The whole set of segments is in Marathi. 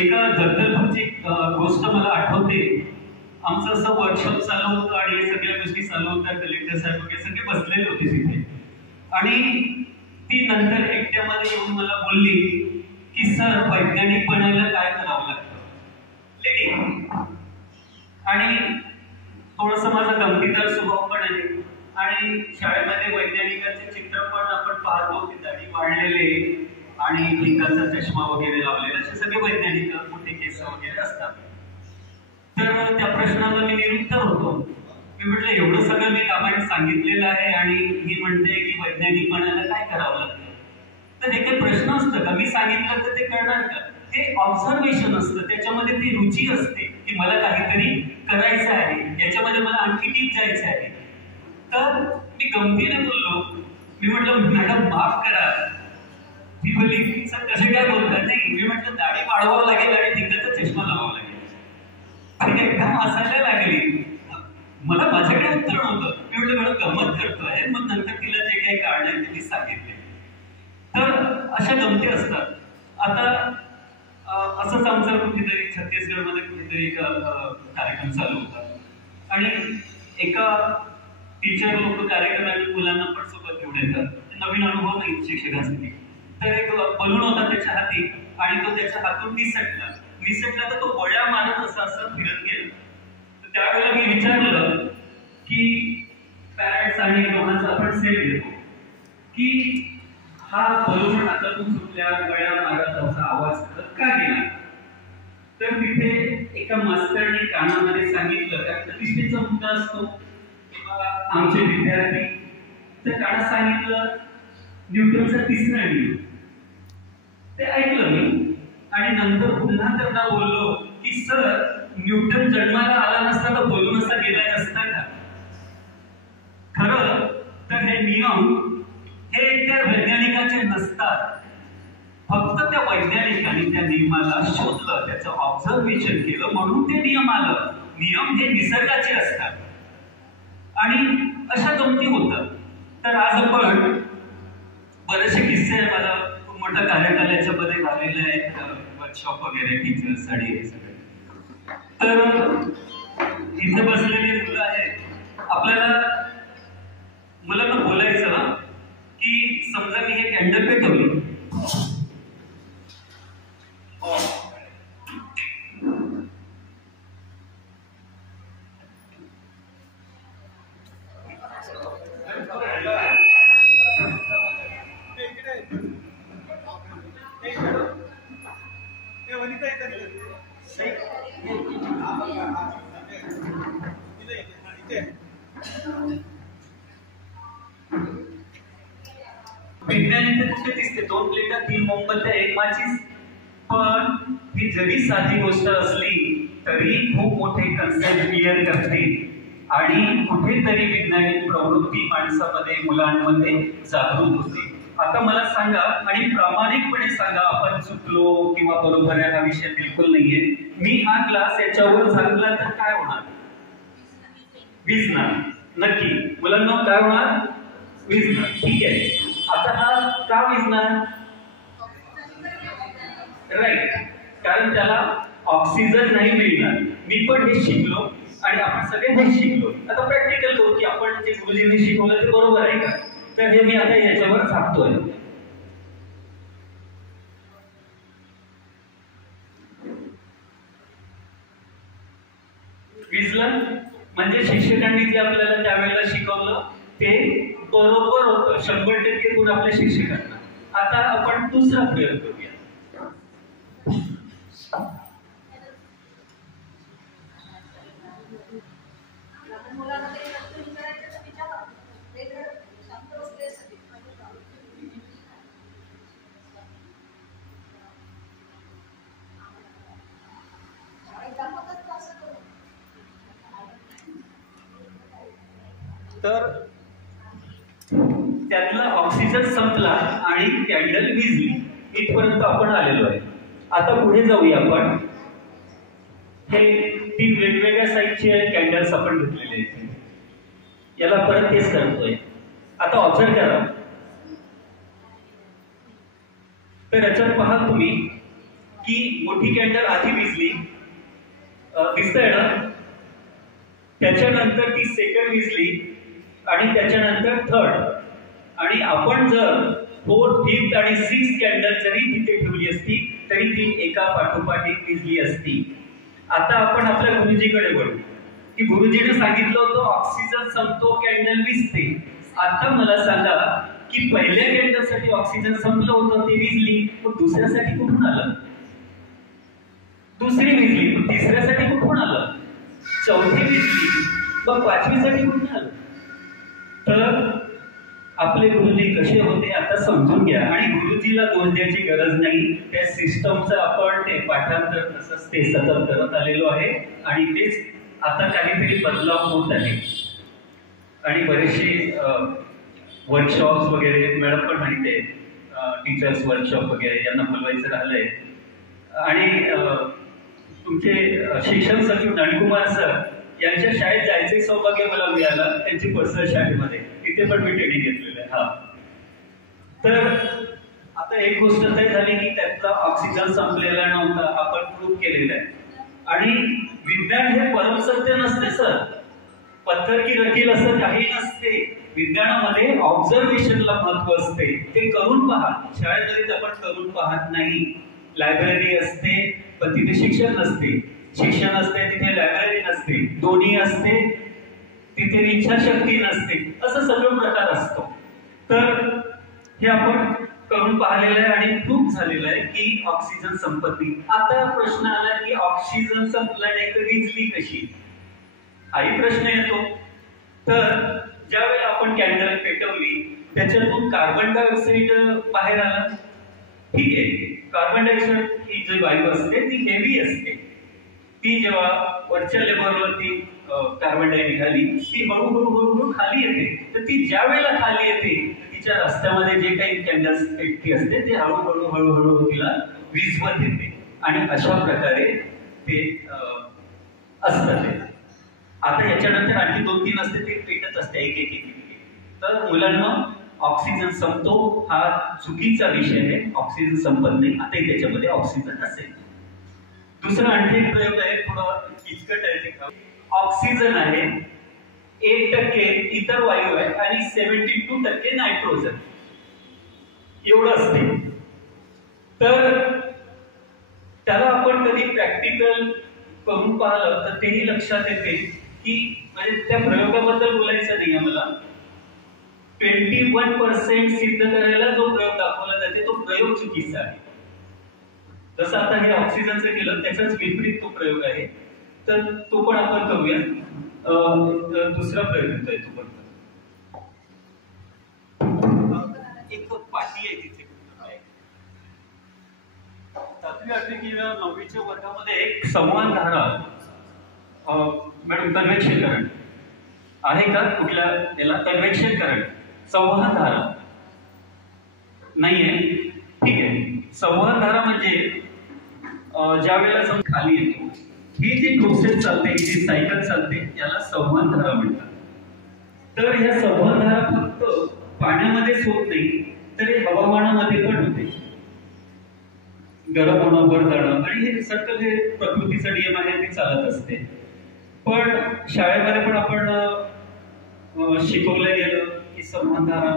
एका जगदलपूरची गोष्ट मला आठवते. आमचं असं वर्कशॉप चालू होतं आणि सगळ्या गोष्टी चालू होत्या. कलेक्टर साहेब वगैरे सगळे बसलेले होते तिथे आणि ती नंतर एकट्यामध्ये येऊन मला बोलली की सर, वैज्ञानिक बनायला काय करावं लागतं? लेडी आणि थोडंसं माझा गमतीदार स्वभाव पण आहे आणि शाळेमध्ये वैज्ञानिकांचे चित्र पण आपण पाहतो की दाढी वाढलेले आणि भिंगाचा चष्मा वगैरे लावलेला, असे सगळे वैज्ञानिक मोठे केस वगैरे असतात. तर त्या प्रश्नाला मी निरुत्तर होतो. मी म्हटलं, एवढं सगळं मी कामाने सांगितलेलं आहे आणि ही म्हणते की वैज्ञानिक बनायला काय करावं लागतं? तर हे काही प्रश्न असतं का? मी सांगितलं तर ते करणार का? ते ऑब्झर्वेशन असतं, त्याच्यामध्ये ती रुची असते की मला काहीतरी करायचं आहे, याच्यामध्ये मला आणखी डीप जायचं आहे. तर मी गंभीर बोललो. मी म्हटलं, मॅडम माफ करा. ती बोलली, सर कसे काय बोलतात? नाही, मी म्हटलं दाढी वाढवावं लागेल आणि भिंगाचा चष्मा लावावा लागेल. आणि एकदम हसायला लागली. मला माझ्याकडे उत्तर नव्हतं. मी म्हटलं, मॅडम गंमत करतोय. मग नंतर तिला जे काही कारण आहे ते मी सांगितले. तर अशा गमती असतात. आता असंच आमचं कुठेतरी छत्तीसगडमध्ये कुठेतरी एक कार्यक्रम चालू होता आणि एका टीचर लोक कार्यक्रमाने मुलांना पण सोबत घेऊन येतात. नवीन अनुभव नाही शिक्षकांसाठी. तर एक बलून होता त्याच्या हाती आणि तो त्याच्या हातून निसटला तर तो बळ्या मारत असं फिरत गेला. तर त्यावेळेला मी विचारलं की पॅरेंट्स आणि लोकांचा आपण सेल घेतो की हा बलून हातातून सुटल्यावर गळ्या मारत असा आवाज करत का गेला? तर तिथे एका मास्तरने कानामध्ये सांगितलं, त्या प्रतिष्ठेचा मुद्दा असतो आमचे विद्यार्थी. तर कानात सांगितलं न्यूटनचा तिसरा नियम. ते ऐकलं मी आणि नंतर पुन्हा त्यांना बोललो की सर, न्यूटन जन्माला आला नसता तर बलून असा गेला नसता का? खरं तर हे नियम हे त्या वैज्ञानिकाचे नसतात. फक्त त्या वैज्ञानिकांनी त्या नियमाला शोधलं, त्याचं ऑब्झर्वेशन केलं, म्हणून ते नियम आलं. नियम हे निसर्गाचे असतात आणि अशा गमती होतात. तर आज आपण बरेचसे किस्से मला खूप मोठा कार्यक्रमाच्या मध्ये झालेले आहेत, वर्कशॉप वगैरे, टीचर्स आणि हे सगळे. तर इथे बसलेली मुलं आहेत. आपल्याला मुलांना बोलायचं की समजा मी हे कॅन्डल पेटवली, विज्ञान कुठे दिसते? 2 प्लेटा, 3 मोमबत्त्या, 1 माचीस. पण ही जरी साधी गोष्ट असली तरी खूप मोठे कन्सेप्ट क्लिअर करते आणि कुठेतरी वैज्ञानिक प्रवृत्ती माणसामध्ये, मुलांमध्ये जागृत होते. आता मला सांगा आणि प्रामाणिकपणे सांगा, आपण चुकलो किंवा बरोबर आहे हा विषय बिलकुल नाहीये. मी हा ग्लास याच्यावर झाकला तर काय होणार? विझणार. नक्की मुलांना काय होणार? विझणार. ठीक आहे. आता हा का विझणार? राईट, कारण त्याला ऑक्सिजन नाही मिळणार. मी पण हे शिकलो आणि आपण सगळे हे शिकलो. आता प्रॅक्टिकल करू की आपण जे गुरुजींनी शिकवलं ते बरोबर आहे का? तर हे मी आता याच्यावर झाकतोय. विझलं म्हणजे शिक्षकांनी जे आपल्याला त्यावेळेला शिकवलं ते बरोबर होतं. 100% गुण आपल्या शिक्षकांना. आता आपण दुसरा प्रयोग करूया. तर त्यातला ऑक्सिजन संपला आणि कॅन्डल विझली. इथपर्यंत आपण आलेलो आहे. आता पुढे जाऊया आपण. हे 3 वेगवेगळ्या साईजचे कॅन्डल्स आपण घेतलेले आहेत. याला परत तेच करतोय. आता ऑब्झर्व करा. तर याच्यात पहा तुम्ही, की मोठी कॅन्डल आधी विझली, दिसतंय ना, त्याच्यानंतर ती सेकंड विझली आणि त्याच्यानंतर थर्ड, आणि आपण जर फोर्थ, फिफ्थ आणि सिक्स्थ कॅन्डल जरी तिथे ठेवली असती तरी ती एका पाठोपाठ एक विझली असती. आता आपण आपल्या गुरुजीकडे वळू की गुरुजीने सांगितलं होतं ऑक्सिजन संपतो कॅन्डल विझते. आता मला सांगा की पहिल्या कॅन्डलसाठी ऑक्सिजन संपलं होतं, ते विझली, मग दुसऱ्यासाठी कुठून आलं? दुसरी विझली, मग तिसऱ्यासाठी कुठून आलं? चौथी विझली, मग पाचवीसाठी कुठून आलं? तर आपले गुरुजी कसे होते आता समजून घ्या. आणि गुरुजीला दोष द्यायची गरज नाही, त्या सिस्टमचं आपण ते पाठांतर तसंच ते सतत करत आलेलो आहे आणि तेच आता काहीतरी बदलाव होत आहे. आणि बरेचसे वर्कशॉप्स वगैरे, मॅडम पण माहिती आहे, टीचर्स वर्कशॉप वगैरे यांना बोलवायचं राहिलंय. आणि तुमचे शिक्षण सचिव नळकुमार सर यांच्या शाळेत जायचे सौभाग्य मला मिळालं, त्यांची पर्सनल शाळेमध्ये, तिथे पण मी ट्रेनिंग घेतलेलं आहे. हा, तर आता एक गोष्ट तय झाली की त्यातला ऑक्सिजन संपलेला नव्हता, आपण प्रूव्ह केलेलं आहे. आणि विज्ञान हे परमसत्य नसते सर, पत्थर की रकील असं काही नसते. विज्ञानामध्ये ऑब्झर्वेशनला महत्व असते, ते करून पहा. शाळेमध्ये आपण करून पाहत नाही. लायब्ररी असते पण तिथे शिक्षण नसते, शिक्षण असते तिथे लायब्ररी नसते, दोन्ही असते तिथे इच्छाशक्ती नसते, असं सगळं प्रकार असतो. तर हे आपण करून पाहिलेलं आहे आणि प्रूफ झालेलं आहे की ऑक्सिजन संपत नाही. आता प्रश्न आला की ऑक्सिजन संपला नाही तर विझली कशी, हाही प्रश्न येतो. तर ज्यावेळेला आपण कॅन्डल पेटवली त्याच्यातून कार्बन डायऑक्साईड बाहेर आला. ठीक आहे, कार्बन डायऑक्साईड ही जी वायू असते ती हेवी असते. ती जेव्हा वरच्या लेवलवरती कार्बन डाय निघाली ती हळूहळू हळूहळू खाली येते. तर ती ज्या वेळेला खाली येते तिच्या रस्त्यामध्ये जे काही कॅन्डल्स पेटती असते ते हळूहळू हळूहळू तिला विझवत येते आणि अशा प्रकारे ते असतं. ते आता याच्यानंतर आणखी 2-3 असते ते पेटत असते एक एक एक. तर मुलांना ऑक्सिजन संपतो हा चुकीचा विषय आहे, ऑक्सिजन संपत नाही. आता त्याच्यामध्ये ऑक्सिजन असेल. दुसरा आणखी एक प्रयोग आहे, थोडं किचकट आहे. ऑक्सिजन आहे 1% इतर वायू आहे आणि 72% नायट्रोजन एवढं असते. तर त्याला आपण कधी प्रॅक्टिकल करून पाहिलं तर तेही लक्षात येते की म्हणजे त्या प्रयोगाबद्दल बोलायचं नाही मला. 21% सिद्ध करायला जो प्रयोग दाखवला जाते तो प्रयोग चुकीचा आहे. जसं आता हे ऑक्सिजनचं केलं त्याचाच विपरीत तो प्रयोग आहे. तर तो पण आपण करूया. दुसरा प्रयोग येतोय तो पण. एक पाठी आहे तिथे 7वी 8वी किंवा 9वीच्या वर्गामध्ये एक संवाद धारा, मॅडम कन्व्हेन्शन करंट आहे का कुठल्या याला? कन्व्हेन्शन करंट, संवहन धारा नाहीये. ठीक आहे, संवहन धारा म्हणजे ज्या वेळेला खाली येतो ही जी प्रोसेस चालते, ही जी सायकल चालते याला संवहन धारा म्हणतात. तर ह्या संवहन धारा फक्त पाण्यामध्येच होत नाही तर हे हवामानामध्ये पण होते. गरम होणं, वर जाणं आणि हे सगळं जे प्रकृतीचा नियम आहे ते चालत असते. पण शाळेमध्ये पण आपण शिकवलं गेलं की संवहन धारा,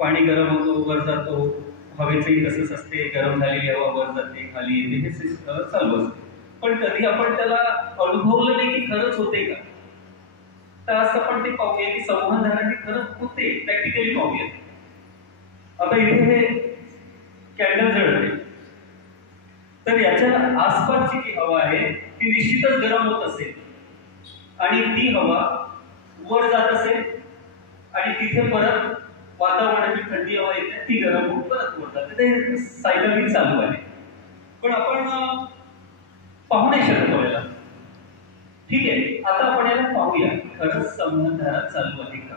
पाणी गरम होतो वर जातो, हवेचंही तसंच असते, गरम झालेली हवा वर जाते खाली येते, हे चालू असते. पण कधी आपण त्याला अनुभवलं नाही की खरंच होते का. तर असं आपण ते पाहूया की संवहन धारा खरंच होते, प्रॅक्टिकली पाहूया. आता इथे हे कॅन्डल जळते तर याच्या आसपासची जी हवा आहे ती निश्चितच गरम होत असेल आणि ती हवा वर जात असेल आणि तिथे परत वातावरणाची थंडी हवा येते, ती गरम होऊन परत वर जाते. ते सायकल चालू आहे. पण आपण पाहू नाही शकत याला. ठीक आहे, आता आपण याला पाहूया खरंच संवहन धारा चालू आहे का.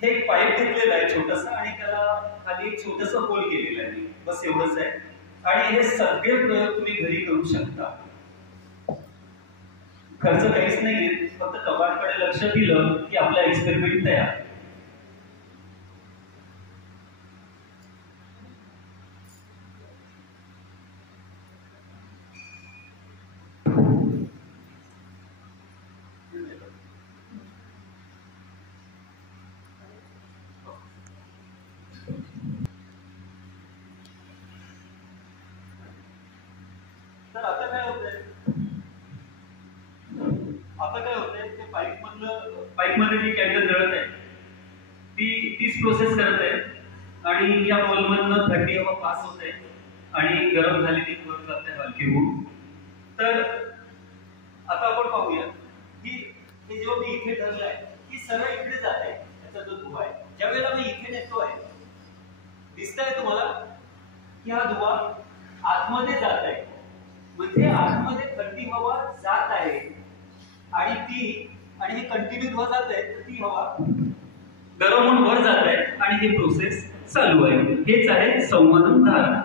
हे एक पाईप घेतलेलं आहे छोटंसं आणि त्याला खाली एक छोटंसं होल केलेलं आहे, बस एवढंच आहे. आणि हे सगळे प्रयोग तुम्ही घरी करू शकता. खर्च काहीच नाहीये, फक्त कपाटकडे लक्ष दिलं की आपला एक्सपेरिमेंट तयार. आतमध्ये जी कॅन्डल जळत आहे तीच प्रोसेस करत आहे आणि या मोलमधनं थंडी हवा पास होत आहे आणि गरम झालेली वर जाते हलकी होऊन. तर आता आपण पाहूया की हे जो मी इथे धरलाय की सरळ इकडे जात आहे. त्याचा जो धुवा आहे ज्या वेळेला मी इथे नेतो आहे दिसतंय तुम्हाला की हा धुवा आतमध्ये जात आहे. म्हणजे आतमध्ये थंडी हवा जात आहे आणि हे कंटिन्यू धुवा जात आहे तर ती हवा गरम होऊन वर जात आहे आणि ही प्रोसेस चालू आहे. हेच आहे संवहन धारणा.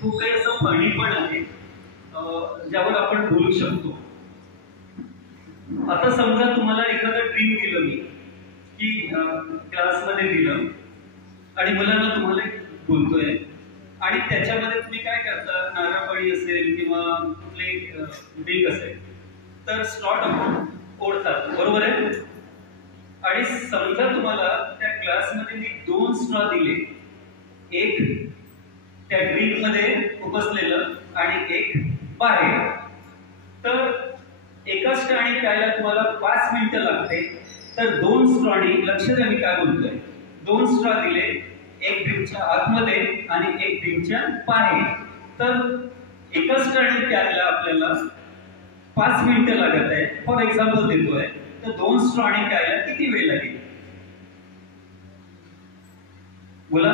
खूप काही असं फनी पण आहे ज्यावर आपण बोलू शकतो. आता समजा तुम्हाला एखादं ड्रीम दिलं मी की क्लासमध्ये दिलं आणि मुलांना तुम्हाला बोलतोय आणि त्याच्यामध्ये तुम्ही काय करता, नारळपाळी असेल किंवा कुठले ड्रिंक असेल तर स्ट्रॉ टाकून ओढतात, बरोबर आहे. आणि समजा तुम्हाला त्या क्लासमध्ये मी 2 स्ट्रॉ दिले, एक त्या ड्रिंक मध्ये उपसलेलं आणि एक बाहेर. तर एका स्ट्रॉनी प्यायला तुम्हाला 5 मिनिटं लागते. तर 2 स्ट्रॉनी, लक्ष द्या मी काय बोलतोय, 2 स्ट्रॉ दिले, एक ड्रिंकच्या आतमध्ये आणि एक ड्रिंकच्या बाहेर. तर एका स्ट्रॉनी प्यायला आपल्याला 5 मिनिटं लागत आहे. फॉर एक्झाम्पल देतोय, तर 2 स्ट्रॉनी प्यायला किती वेळ लागेल बोला.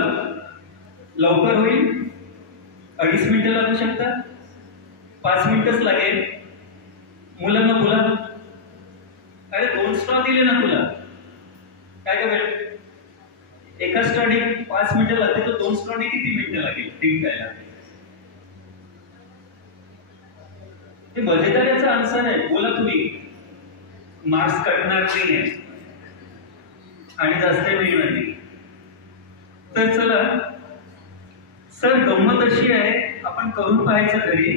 लवकर होईल, 2.5 मिनिटं लागू शकतात, 5 मिनिटच लागेल. मुलांना बोला, अरे 2 स्ट्रॉ दिले ना तुला, काय काय वेळ, एका स्ट्रॉनी 5 मिनिटं लागते तर 2 स्ट्रॉनी किती मिनिटं लागेल ड्रिंक प्यायला. हे मजेदार याचा आन्सर आहे. बोला तुम्ही, मार्क्स कटणार नाहीये आणि जास्त मिळणार नाही. तर चला सर, गंमत अशी आहे, आपण करून पाहायचं घरी.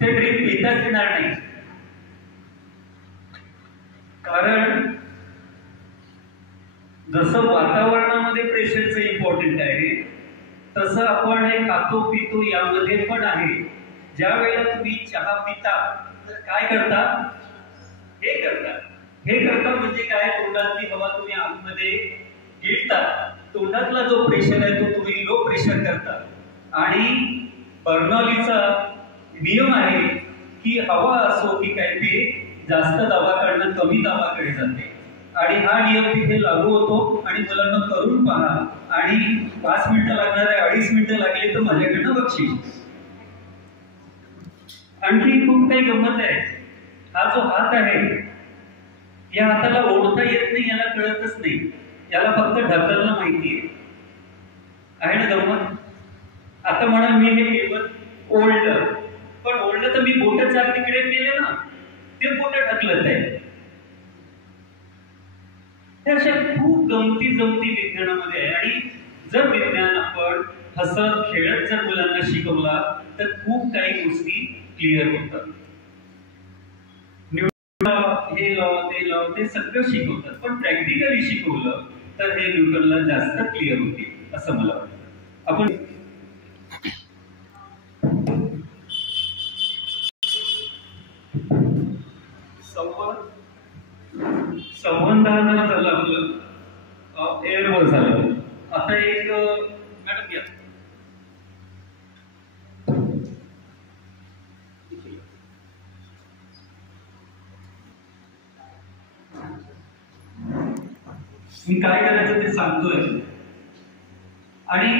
ते ड्रिंक पिताच येणार नाही, कारण जसं वातावरणामध्ये प्रेशरचं इम्पॉर्टंट आहे तसं आपण हे खातो पितो यामध्ये पण आहे. ज्या वेळेला तुम्ही चहा पिता तर काय करता, हे करता म्हणजे काय, तोंडातली हवा तुम्ही आतमध्ये गिळता. तोंडातला जो प्रेशर आहे तो तुम्ही लो प्रेशर करता. आणि बर्नॉलीचा नियम आहे की हवा असो की काय ते जास्त दाबाकडनं कमी दाबाकडे जाते आणि हा नियम तिथे लागू होतो. आणि मुलांना करून पहा आणि 5 मिनिटं लागणार आहे, 2.5 मिनिटं लागली तर माझ्याकडनं बक्षीस. आणखी खूप काही गंमत आहे. हा जो हात आहे या हाताला ओढता येत नाही, याला कळतच नाही, याला फक्त ढकलणं माहिती आहे ना गंमत. आता म्हणा मी हे केवळ ओढलं, पण ओढलं तर मी बोट 4 तिकडे केले ना, ते बोट ढकलत आहे. अशा खूप गमती विज्ञानामध्ये आहे. आणि जर विज्ञान आपण हसत खेळत जर मुलांना शिकवला तर खूप काही गोष्टी क्लिअर होतात. हे लॉ ते सगळं शिकवतात, पण प्रॅक्टिकली शिकवलं तर हे न्यूटनला जास्त क्लिअर होते असं मला वाटतं. आपण संबंधांना झालं आपलं, एअरवर झालं. आता एक मॅडम घ्या, मी काय करायचं ते सांगतोय आणि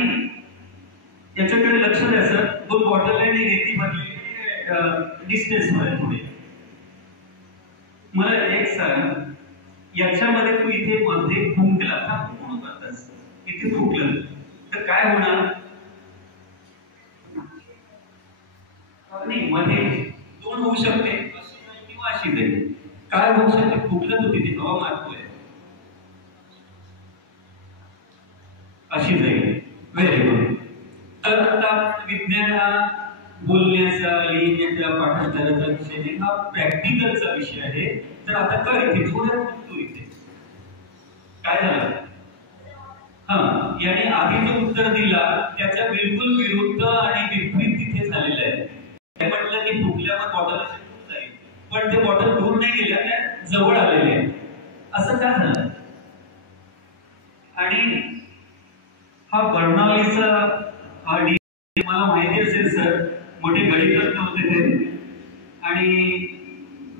याच्याकडे लक्ष द्या सर. 2 बॉटल आहे आणि रेती भरलेली डिस्टन्स मध्ये थोडे. मला एक सांग, याच्यामध्ये तू इथे मध्ये फुंकला का, म्हणून करतास इथे फुंकलं तर काय होणार. नाही, मध्ये 2 होऊ शकते, अशी जाईल किंवा अशी जाईल. काय होऊ शकते, फुंकलं तू तिथे हवा मारतोय, अशी जाईल. Very good. तर आता विज्ञान हा बोलण्याचा, लिहिण्याचा, पाठांतराचा विषय नाही, हा प्रॅक्टिकलचा विषय आहे. तर आता काय इथे थोड्या तू इथे काय झालं, हा, याने आधी जो उत्तर दिला त्याच्या बिलकुल विरुद्ध आणि विपरीत तिथे झालेलं आहे. ते म्हटलं की फुकल्यावर बॉटल दूर जाईल, पण ते बॉटल दूर नाही गेल्या, त्या जवळ आलेले आहे. असं का झालं? आणि हा बर्नौलीचा मला माहिती असेल सर, मोठे गणितज्ञ होते ते, आणि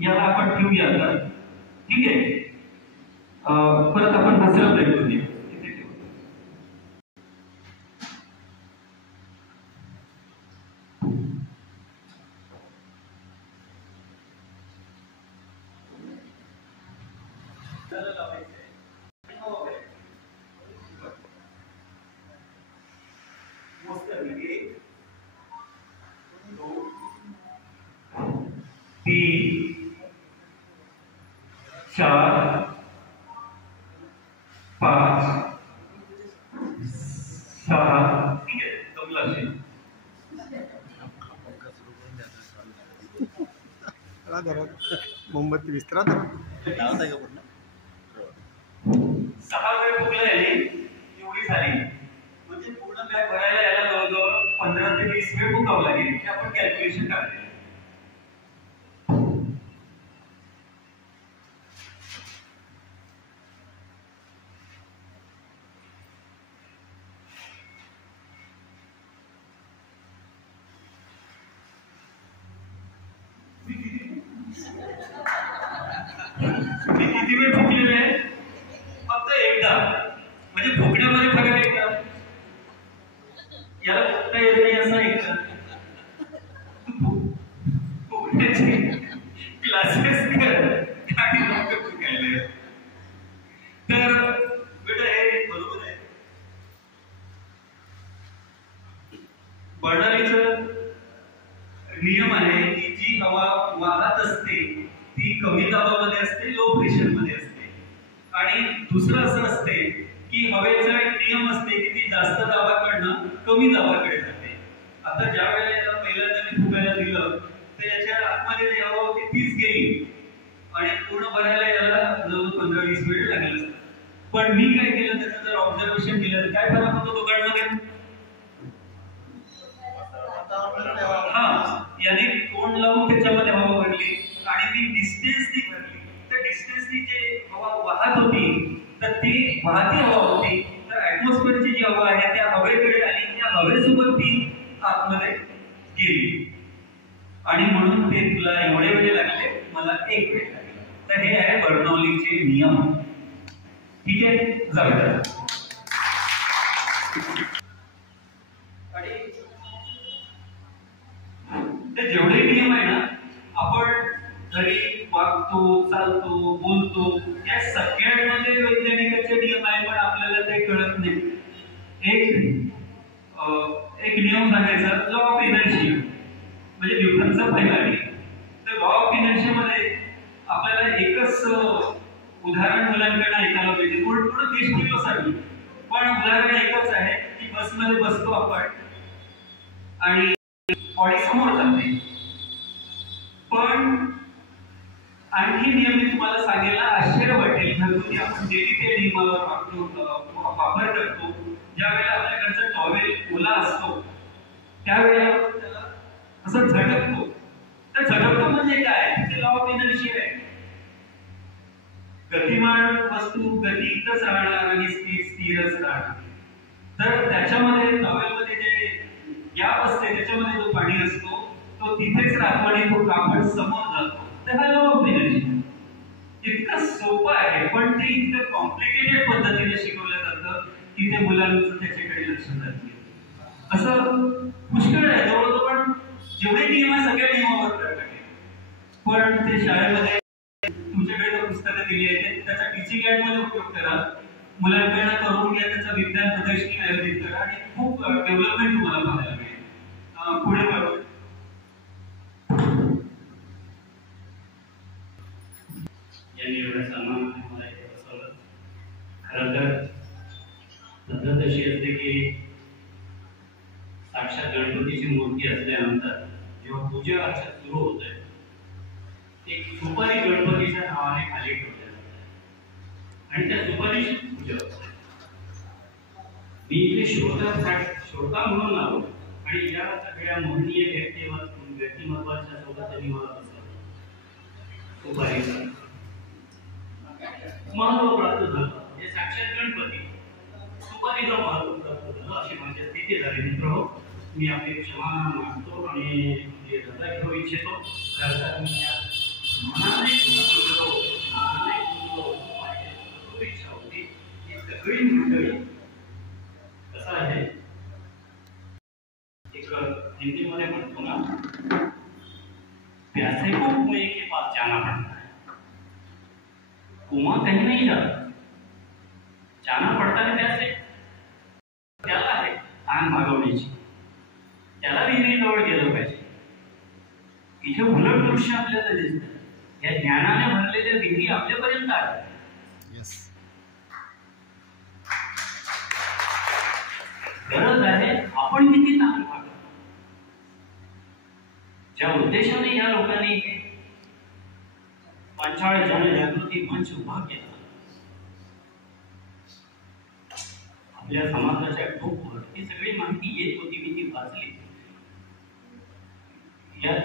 याला आपण ठेवूया आता. ठीक आहे, परत आपण दुसरा प्रयोग करूया. तीन, चार, पाच, सहा. ठीक आहे, जमलं असेल. मोमबत्ती विस्तारा सहा वेळ फुगला याने, एवढी झाली. म्हणजे पूर्ण बॅग भरायला याला जवळजवळ 15 ते 20 वेळ फुकावं लागेल. हे आपण कॅल्क्युलेशन काढले. किती वेळ फुकलेले आहे? फक्त एकदा. म्हणजे फुकण्यामध्ये फरक आहे का? याला फुकता येत नाही असं आहे का? फुकण्याचे क्लासेस कर आणि मग फुकायला. तर बेटा हे बरोबर आहे. बर्नौलीचा नियम आहे की जी हवा वाहत असते ती कमी दाबामध्ये असते, लो प्रेशर मध्ये असते. आणि दुसरं असं असते की हवेचा एक नियम असते की ती जास्त दाबाकडनं कमी दाबाकडे जाते. आता ज्या वेळेला याला पहिल्यांदा मी फुगायला दिलं तर याच्या आतमध्ये जी हवा होती तीच गेली आणि पूर्ण भरायला याला जवळ 15-20 वेळ लागला. पण मी काय केलं, त्याचं जर ऑब्झर्वेशन केलं तर काय फरक होतो दोघांमध्ये? हा, याने तोंड लावून त्याच्यामध्ये हवा भरली आणि मी डिस्टन्सनी भरली. तर डिस्टन्सनी जे हवा वाहत होती तर ती वाहती हवा होती. तर ऍटमॉस्फिअरची जी हवा आहे त्या हवेकडे आली, त्या हवेसोबत ती आतमध्ये गेली. आणि म्हणून ते तुला एवढे वेळ लागले, मला 1 वेळ लागला. तर हे आहे बर्नौलीचे नियम. ठीक आहे, जाऊया. आणि ते जेवढे नियम आहे ना, आपण घरी वागतो, चालतो, बोलतो, या सगळ्यांमध्ये वैज्ञानिकाचे नियम आहे, पण आपल्याला ते कळत नाही. एक नियम सांगायचा, लॉ ऑफ इनर्शिया, म्हणजे न्यूटनचा पहिला नियम. तर लॉ ऑफ इनर्शिया मध्ये आपल्याला एकच उदाहरण मुलांकडे ऐकायला पाहिजे. थोडं देशप्रियसाठी, पण उदाहरण एकच आहे की बसमध्ये बसतो आपण आणि बॉडी समोर जाते. पण आणखी नियम मी तुम्हाला सांगायला आश्चर्य वाटेल, घरगुती आपण डेली ते नियमावर वापर करतो. ज्या वेळेला आपल्याकडचा टॉवेल ओला असतो त्यावेळेला त्याला असं झटकतो. तर झटकतो म्हणजे काय? ते लॉ ऑफ इनर्शिया आहे. गतिमान वस्तू गतीतच राहणार आणि स्थिरच राहणार. तर त्याच्यामध्ये टॉवेलमध्ये जे गॅप असते त्याच्यामध्ये जो पाणी असतो तो तिथेच राहतो आणि तो कापड समोर जातो. तर हा लॉ ऑफ इनर्शिया इतकं सोपं आहे, पण ते इतकं कॉम्प्लिकेटेड पद्धतीने शिकवलं जातं की ते मुलांचं त्याच्याकडे लक्ष जात नाही. असं पुष्कळ आहे. जवळजवळ जेवढे नियम आहे सगळ्या नियमावर प्रकट आहे, पण ते शाळेमध्ये तुमच्याकडे जर पुस्तकं दिली आहे त्याचा टीचिंग एड मध्ये उपयोग करा, मुलांकडे करून घ्या, त्याचा विज्ञान प्रदर्शनी आयोजित करा आणि खूप डेव्हलपमेंट तुम्हाला पाहायला मिळेल. पुढे बघा. यांनी एवढं सामान मला इथे बसवलं. खरं तर पद्धत अशी असते की साक्षात गणपतीची मूर्ती असल्यानंतर जेव्हा पूजा अर्चा सुरू होत आहे, एक सुपारी गणपतीच्या नावाने खाली ठेवल्या जाते आणि त्या सुपारीची पूजा होते. मी इथे श्रोता म्हणून आलो आणि या सगळ्या महनीय व्यक्तिमत्वाच्या सोबत त्यांनी मला बसवलं. महत्व प्राप्त झालं हे साक्षात गणपती सुपारीला महत्व प्राप्त झालं अशी माझी स्थिती झाली. मित्र मी आपली क्षमा मागतो आणि रजा घेऊ इच्छितो. मनाने इच्छा होती की सगळी मंडळी कसं आहे एक हिंदीमध्ये म्हणतो ना, प्यासे को कुएं के पास जाना पड़ता है, कुआं कहीं नहीं जाता, जाना पड़ता है प्यासे. त्याला आहे ताण भागवण्याची, त्याला विहिरीजवळ गेलं पाहिजे. इथे उलट दृश्य आपल्याला दिसतं. या ज्ञानाने भरलेल्या विहिरी आपल्यापर्यंत आल्या. गरज आहे आपण किती ताण भागवतो. ज्या उद्देशाने या लोकांनी पंचाळ जनजागृती मंच उभा केला, आपल्या समाजाच्या ग्रुपवर ही सगळी माहिती येत होती. मी ती वाचली. यात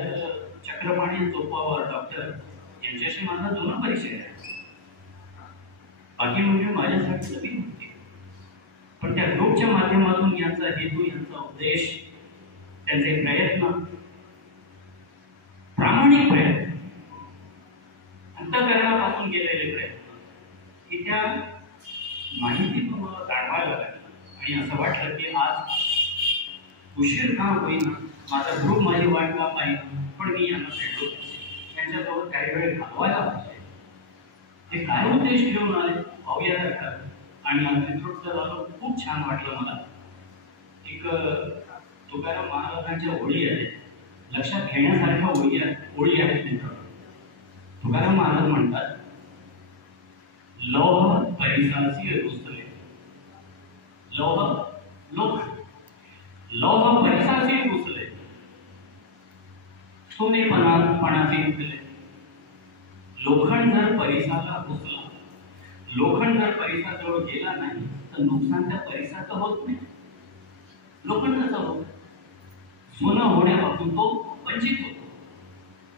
चक्रपाणी चोपावर डॉक्टर यांच्याशी माझा जुना परिचय आहे. बाकी म्हणजे माझ्यासाठी नवीन होती. पण त्या ग्रुपच्या माध्यमातून यांचा हेतू, यांचा उद्देश, त्यांचे प्रयत्न, प्रामाणिक प्रयत्न, अंतःकरणापासून केलेले प्रयत्न, की त्या माहिती तुम्हाला जाणवायला लागली. आणि असं वाटलं की आज उशीर का होईना, माझा ग्रुप माझी वाट का पाहिजे, पण मी यांना भेटलो पाहिजे, यांच्यासोबत काही वेळ घालवायला पाहिजे. ते काय उद्देश घेऊन आले पाहूया का. आणि अंतिमोत्तर झालं. खूप छान वाटलं मला. एक तुकाराम महाराजांच्या ओळी आहेत, लक्षात घेण्यासारख्या ओळी आहेत मित्र. तुकाराम महाराज म्हणतात, लोह परिसासी रुसले, लोह परिसासी रुसले, सोनेपणाचे रुसले. लोखंड जर परिसाला रुसला, लोखंड जर परिसाजवळ गेला नाही तर नुकसान त्या परिसाचं होत नाही. लोखंडाचं होत, सोनं होण्यापासून तो वंचित होतो.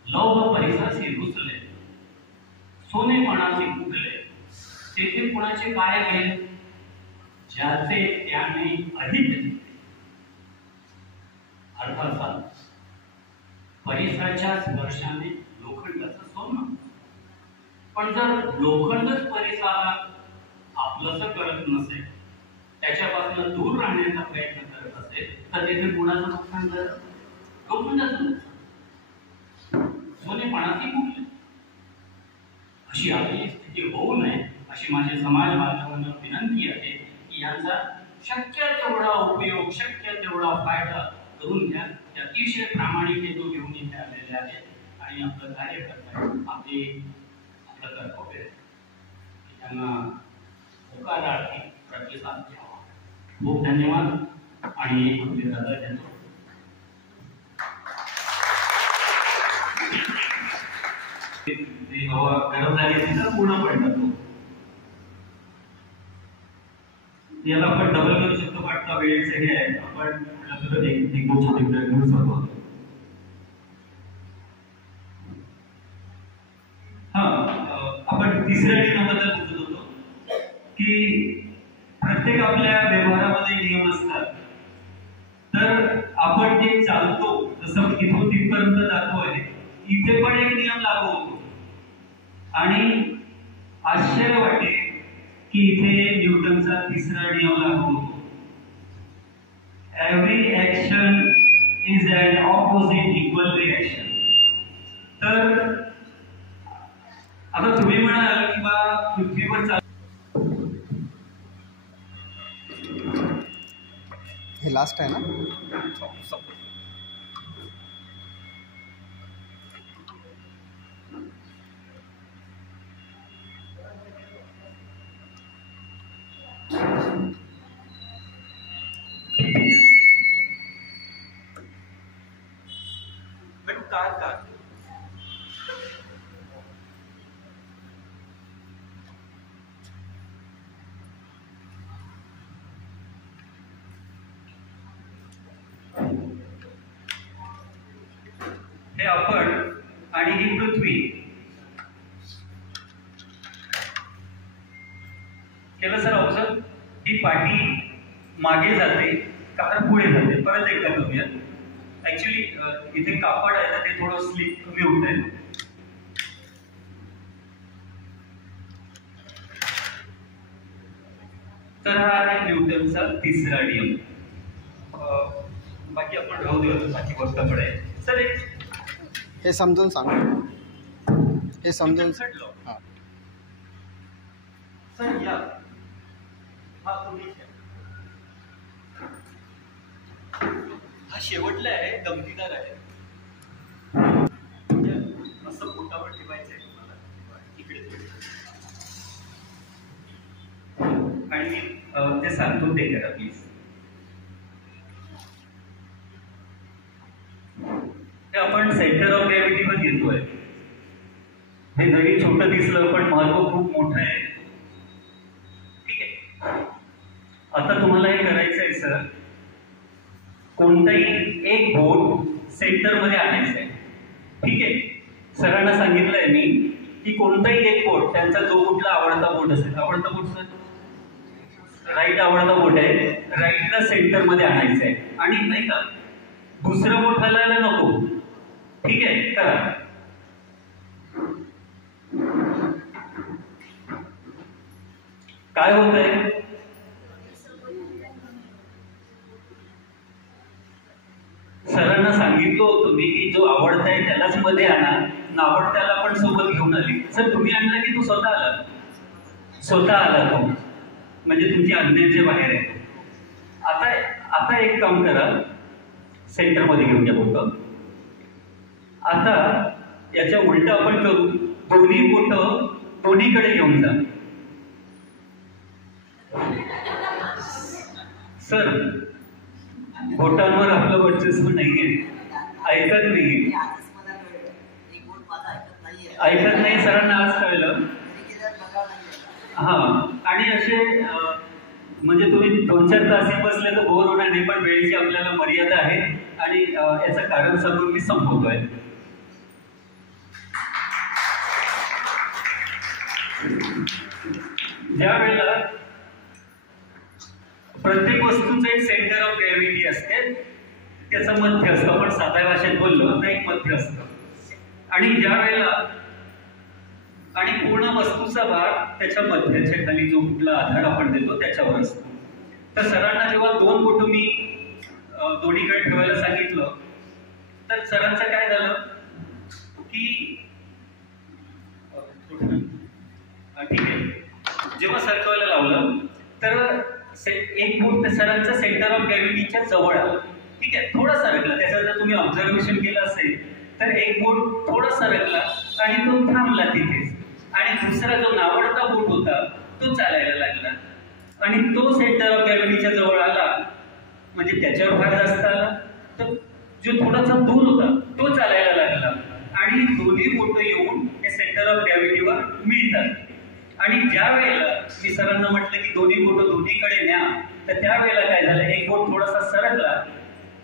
लौह परिसासी रुसले, सोनेपणाचे फुटले. तेथे कुणाचे काय गेले, ज्याचे त्याने अधिक. अर्थात परिसाच्या स्पर्शाने लोखंडाचं सोनं. पण जर लोखंडच परिसाला आपलंसं करत नसेल, त्याच्यापासून दूर राहण्याचा प्रयत्न करत असेल, तर तेथे कुणाचं नुकसान झालं, लोखंडाचं नुकसान. सोनेपणाची फुटले. अशी आपली स्थिती होऊ नये अशी माझी समाज बांधवांना विनंती आहे की यांचा शक्य तेवढा उपयोग, शक्य तेवढा फायदा करून घ्या. ते अतिशय प्रामाणिक हेतू घेऊन इथे आलेले आहेत आणि आपलं कार्य करतात. आपलं कर्तव्य आहे त्यांना होकारार्थी प्रतिसाद द्यावा. खूप धन्यवाद आणि आपले दादा त्यांना गरम झाली तर पूर्ण पडतात. याला आपण डबल करू शकतो. वाटता वेळेचं हे आहे. आपण एक गोष्ट घेऊ शकतो. आपण तिसऱ्या नियमाबद्दल बोलत होतो की प्रत्येक आपल्या व्यवहारामध्ये नियम असतात. तर आपण जे चालतो, जसं इथून तिथपर्यंत जातो आहे, इथे पण एक नियम लागू होतो. आणि आश्चर्य वाटेल की इथे न्यूटनचा तिसरा नियम लागू होतो. Every action is an opposite equal reaction. तर आता तुम्ही म्हणाल की बा पृथ्वीवर हे लास्ट आहे ना. हे आपण आणि ही पृथ्वी केलं सर ऑब्झर्व. ही पाठी मागे जाते कार पुढे जाते. परत एकदा करूया. ऍक्च्युली इथे कापड आहे ना ते थोडं स्लिप कमी होत आहे. तर हा आहे न्यूटनचा तिसरा नियम. बाकी आपण राहू देऊ, बाकी गोष्ट आहे सर. हे समजून सांग. हे समजून हां सर या हा तुम्ही हा शेवटला आहे, गमतीदार आहे. असं पोटावर ठेवायचं आहे तुम्हाला इकडे आणि ते सांगतो ते करा प्लीज. ते आपण सेंटर ऑफ ग्रॅव्हिटीवर येतोय. हे जरी छोटं दिसलं पण महत्व खूप मोठं आहे. ठीक आहे. आता तुम्हाला हे करायचं आहे सर, कोणताही एक बोट सेंटर मध्ये आणायचं आहे. ठीक आहे. सरांना सांगितलंय मी की कोणताही एक बोट, त्यांचा जो कुठला आवडता बोट असेल, आवडता बोट सर राईट आवडता बोट आहे, राईटला सेंटर मध्ये आणायचं आहे. आणि नाही का दुसरं बोट हलायला नको. ठीक आहे. करा. काय होत आहे? सरांना सांगितलं होतं मी की जो आवडताय त्यालाच मध्ये आणा, नावडत्याला पण सोबत घेऊन आली. सर तुम्ही आणला की तू स्वतः आला? स्वतः आला तो, म्हणजे तुमची आज्ञेच्या बाहेर आहे. आता एक काम करा, सेंटर मध्ये घेऊन या बोट. आता याच्या उलट आपण करू, दोन्ही बोट दोन्हीकडे घेऊन जा. सर बोटांवर आपलं वर्चस्व नाहीये, ऐकत नाहीये. ऐकत नाही. सरांना आज कळलं. हा. आणि असे म्हणजे तुम्ही 2-4 तास बसले तर बोर होणार नाही, पण वेळेची आपल्याला मर्यादा आहे आणि याचं कारण सांगून मी संपवतोय. ज्या वेळेला प्रत्येक वस्तूचं एक सेंटर ऑफ ग्रॅव्हिटी असते, त्याचं मध्य असतं. आपण साध्या भाषेत बोललो तर एक मध्य असतं. आणि ज्या वेळेला आणि पूर्ण वस्तूचा भार त्याच्या मध्याच्या खाली जो कुठला आधार आपण देतो त्याच्यावर असतो. तर सरांना जेव्हा 2 बोट मी दोन्हीकडे ठेवायला सांगितलं तर सरांचं काय झालं की ठीक आहे, जेव्हा सरकवायला लावलं तर एक बोट सरांच्या सेंटर ऑफ ग्रॅव्हिटीच्या जवळ आलं. ठीक आहे. थोडा सरकला. त्याचं जर तुम्ही ऑब्झर्वेशन केलं असेल तर एक बोट थोडा सरकला आणि तो थांबला तिथेच. आणि दुसरा जो नावडता बोट होता तो चालायला लागला आणि तो सेंटर ऑफ ग्रॅव्हिटीच्या जवळ आला, म्हणजे त्याच्यावर भार जास्त आला. तर जो थोडासा दूर होता तो चालायला लागला आणि दोन्ही बोट येऊन हे सेंटर ऑफ ग्रॅव्हिटीवर मिळतात. आणि ज्या वेळेला मी सरांना म्हटलं की दोन्ही बोट दोन्हीकडे न्या, तर त्यावेळेला काय झालं, एक बोट थोडासा सरकला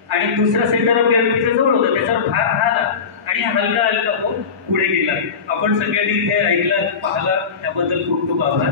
आणि दुसरा सेंटर ऑफ ग्रॅव्हिटीच्या जवळ होता, त्याच्यावर भार आला आणि हलका हलका बोट पुढे गेला. आपण सगळ्यांनी इथे ऐकलं, पाहिला, त्याबद्दल खूप खूप आभार.